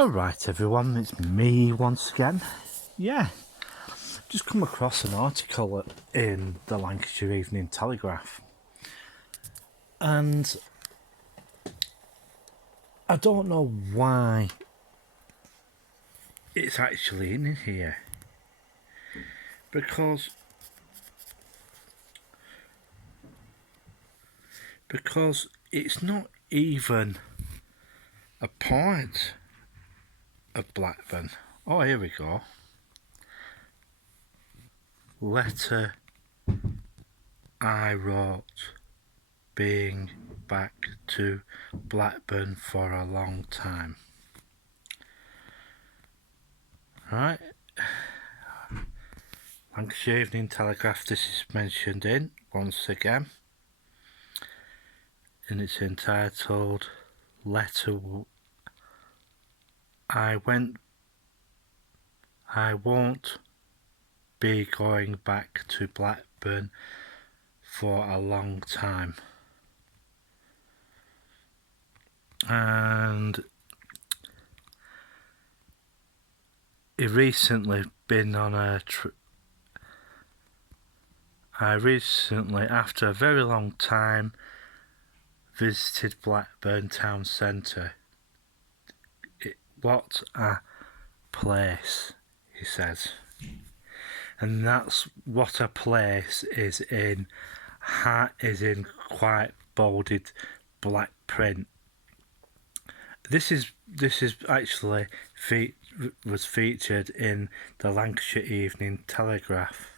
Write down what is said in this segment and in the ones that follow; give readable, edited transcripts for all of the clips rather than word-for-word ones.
Alright everyone, it's me once again. Yeah, just come across an article in the Lancashire Evening Telegraph, and I don't know why it's actually in here, because it's not even a part of Blackburn. Oh, here we go. Letter I wrote, being back to Blackburn for a long time. Right, Lancashire Evening Telegraph, this is mentioned in once again, and it's entitled Letter I won't be going back to Blackburn for a long time. And I recently, after a very long time, visited Blackburn Town Centre. What a place, he says. And that's what a place is in quite bolded black print. This is actually was featured in the Lancashire Evening Telegraph,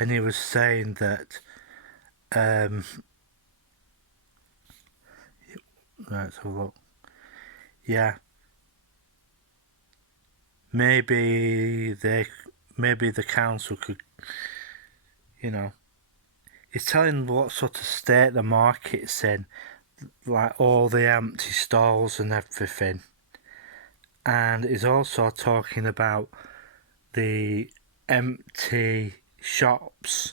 and he was saying that let's have a look. Yeah, maybe the council could, he's telling what sort of state the market's in, like all the empty stalls and everything. And he's also talking about the empty shops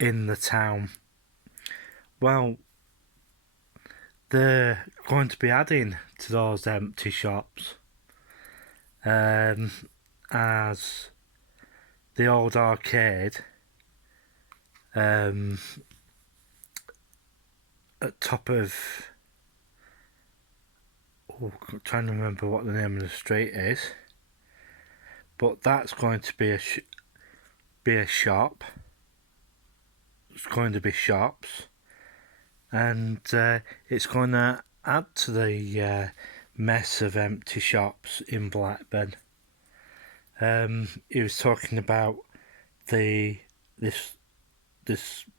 in the town. Well, they're going to be adding to those empty shops, as the old arcade at top of, I'm trying to remember what the name of the street is, but that's going to be a shop. It's going to be shops, and it's going to add to the mess of empty shops in Blackburn. He was talking about this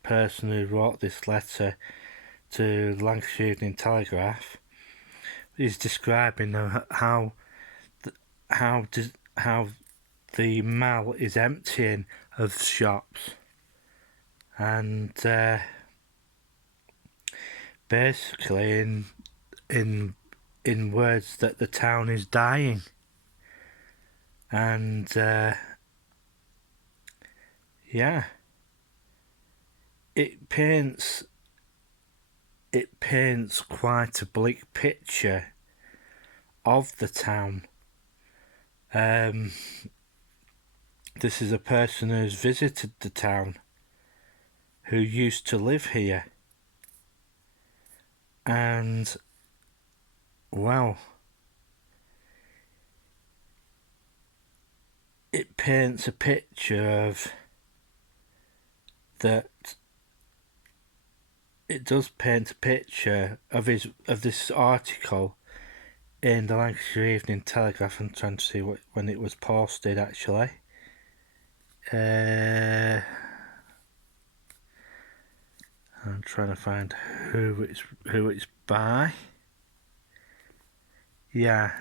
person who wrote this letter to the Lancashire Evening Telegraph. He's describing how the mall is emptying of shops, and basically in words that the town is dying, and yeah, it paints quite a bleak picture of the town. This is a person who's visited the town, who used to live here, and well, it paints a picture of that. It does paint a picture of this article in the Lancashire Evening Telegraph. I'm trying to see when it was posted actually. I'm trying to find who it's by. Yeah.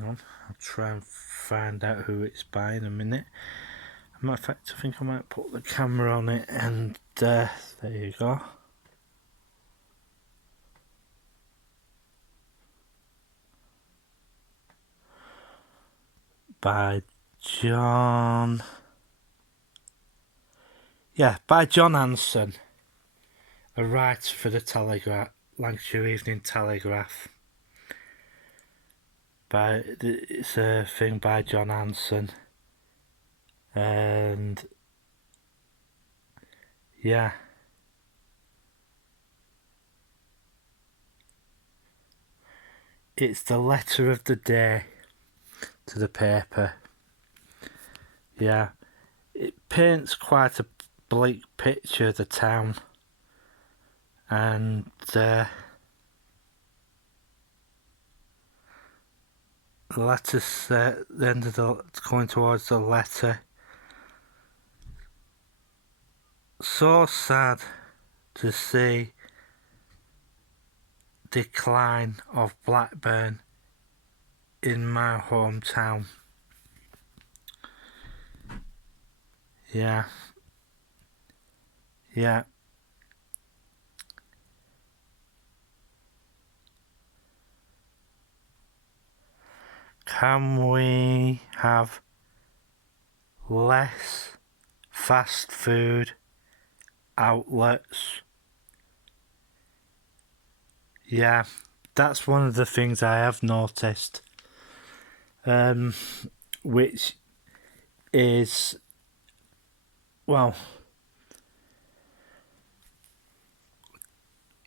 I'll try and find out who it's by in a minute. Matter of fact, I think I might put the camera on it, and there you go. By John. Yeah, by John Anson, a writer for the Telegraph. Lancashire Evening Telegraph. It's a thing by John Hanson, and yeah, it's the letter of the day to the paper. Yeah, it paints quite a bleak picture of the town, and the letters, the end of the going towards the letter. So sad to see decline of Blackburn in my hometown. Yeah. Can we have less fast food outlets? Yeah, that's one of the things I have noticed. Which is, well,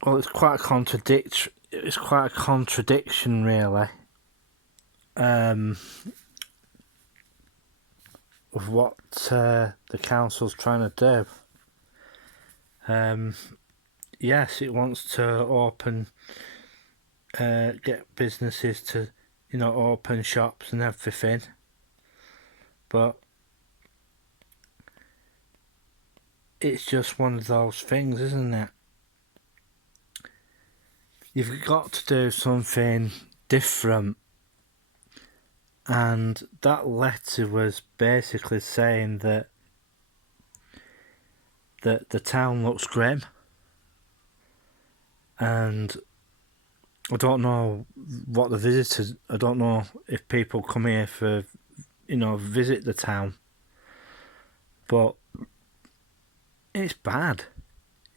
it's quite a contradiction, really. Of what the council's trying to do. Yes, it wants to open, get businesses to, open shops and everything, but it's just one of those things, isn't it? You've got to do something different. And that letter was basically saying that the town looks grim. And I don't know what the visitors, I don't know if people come here for, visit the town. But it's bad.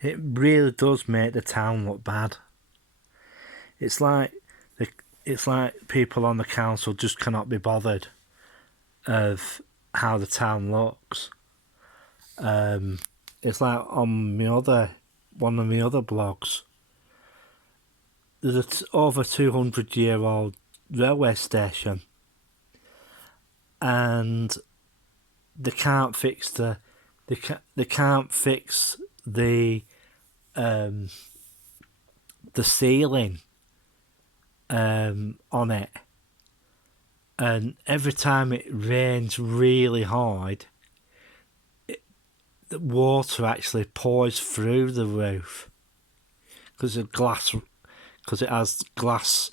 It really does make the town look bad. It's like people on the council just cannot be bothered of how the town looks. It's like on one of my other blogs, there's an over 200-year-old railway station, and they can't fix the ceiling on it, and every time it rains really hard, the water actually pours through the roof because it has glass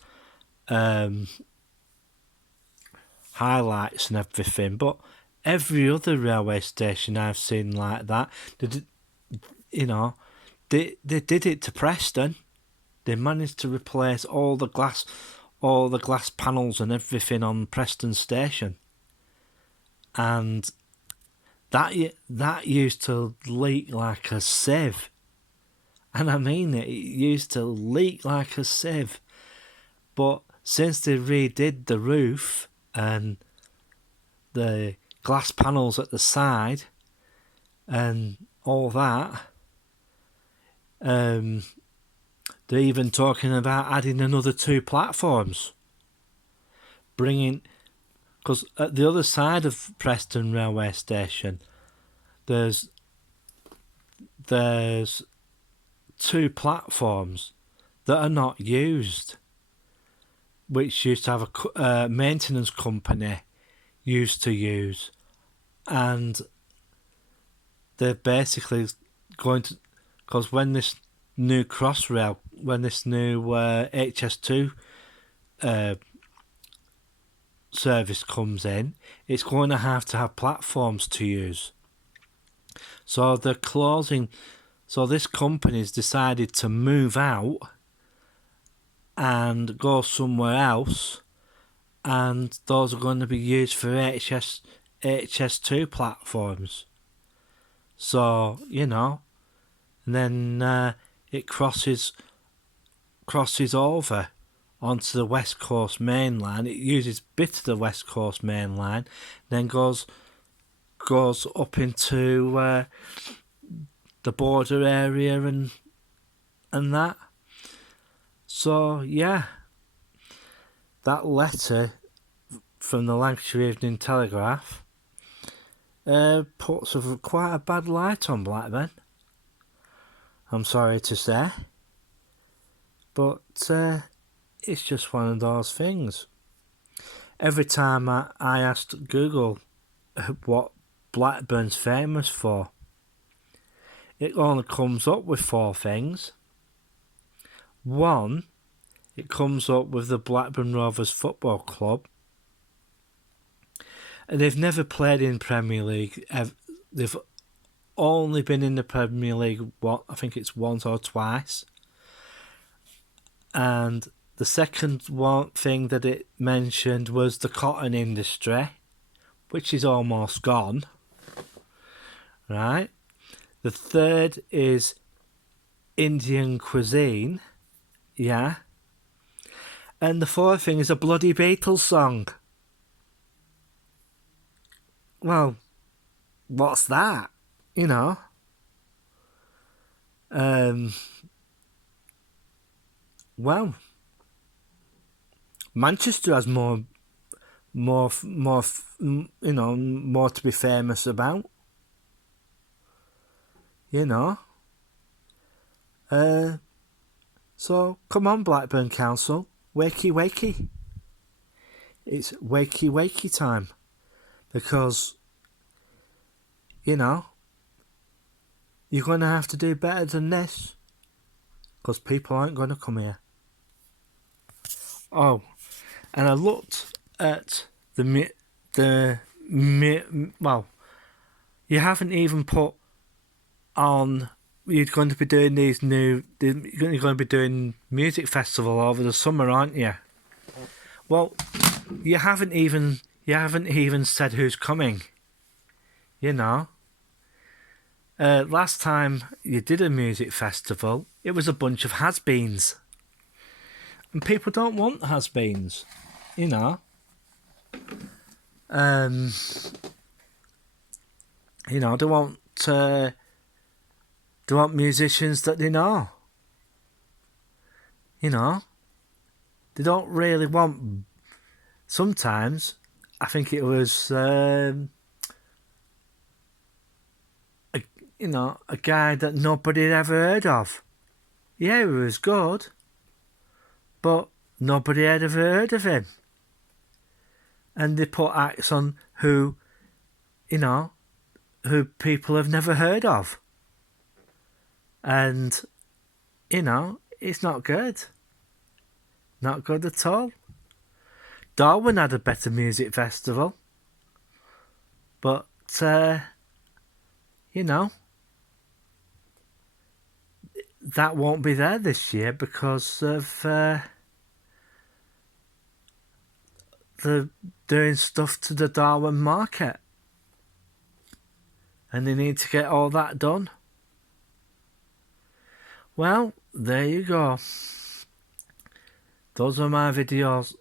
highlights and everything. But every other railway station I've seen like that, they did it to Preston. They managed to replace all the glass panels and everything on Preston Station, and that used to leak like a sieve, and I mean it. It used to leak like a sieve, but since they redid the roof and the glass panels at the side and all that, they're even talking about adding another 2 platforms. Because at the other side of Preston railway station, there's 2 platforms that are not used, which used to have a maintenance company used to use, and they're basically going to, because when this new Crossrail, when this new HS2 service comes in, it's going to have platforms to use. So they're closing. So this company's decided to move out and go somewhere else, and those are going to be used for HS2 platforms. So, and then it crosses crosses over onto the West Coast Main Line. It uses a bit of the West Coast Main Line, then goes up into the border area and that. So yeah, that letter from the Lancashire Evening Telegraph puts quite a bad light on Blackburn, I'm sorry to say. But it's just one of those things. Every time I asked Google what Blackburn's famous for, it only comes up with 4 things. 1, it comes up with the Blackburn Rovers Football Club. And they've never played in Premier League. They've only been in the Premier League, I think it's once or twice. And the second thing that it mentioned was the cotton industry, which is almost gone. Right? The third is Indian cuisine. Yeah. And the fourth thing is a bloody Beatles song. Well, what's that? You know? Well, Manchester has more, you know, more to be famous about. You know? So, come on, Blackburn Council. Wakey, wakey. It's wakey, wakey time. Because, you know, you're going to have to do better than this. Because people aren't going to come here. Oh, and I looked at well, you haven't even put on, you're going to be doing you're going to be doing music festival over the summer, aren't you? Well, you haven't even said who's coming. You know. Last time you did a music festival, it was a bunch of has-beens. And people don't want has-beens, you know. You know, they want musicians that they know. You know, they don't really want. Sometimes, I think it was, a guy that nobody had ever heard of. Yeah, he was good, but nobody had ever heard of him. And they put acts on who people have never heard of. And, it's not good. Not good at all. Darwin had a better music festival. But, that won't be there this year because of the doing stuff to the Darwin market. And they need to get all that done. Well, there you go. Those are my videos.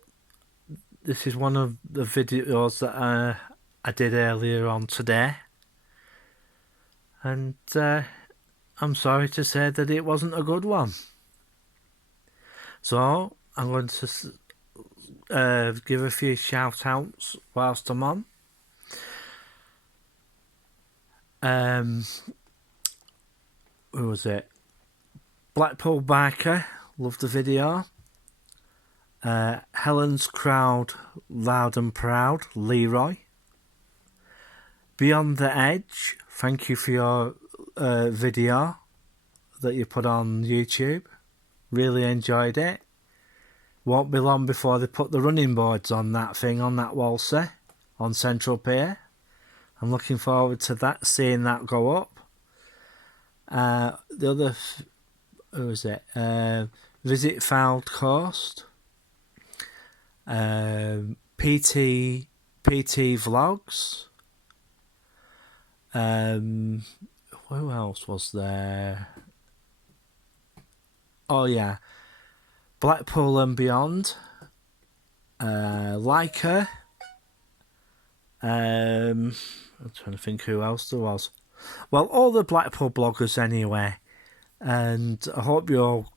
This is one of the videos that I did earlier on today. And I'm sorry to say that it wasn't a good one. So, I'm going to give a few shout outs whilst I'm on. Who was it? Blackpool Biker, loved the video. Helen's Crowd, Loud and Proud, Leroy. Beyond the Edge, thank you for your video that you put on YouTube. Really enjoyed it. Won't be long before they put the running boards on that thing, on that waltzer, on Central Pier. I'm looking forward to that, seeing that go up. The other, who was it? Visit Fouled Coast. PT Vlogs. Who else was there? Oh yeah, Blackpool and Beyond, Leica. I'm trying to think who else there was. Well, all the Blackpool bloggers anyway. And I hope you're all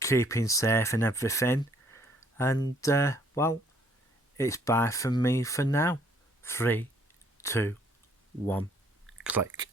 keeping safe and everything. And, well, it's bye from me for now. 3, 2, 1, click.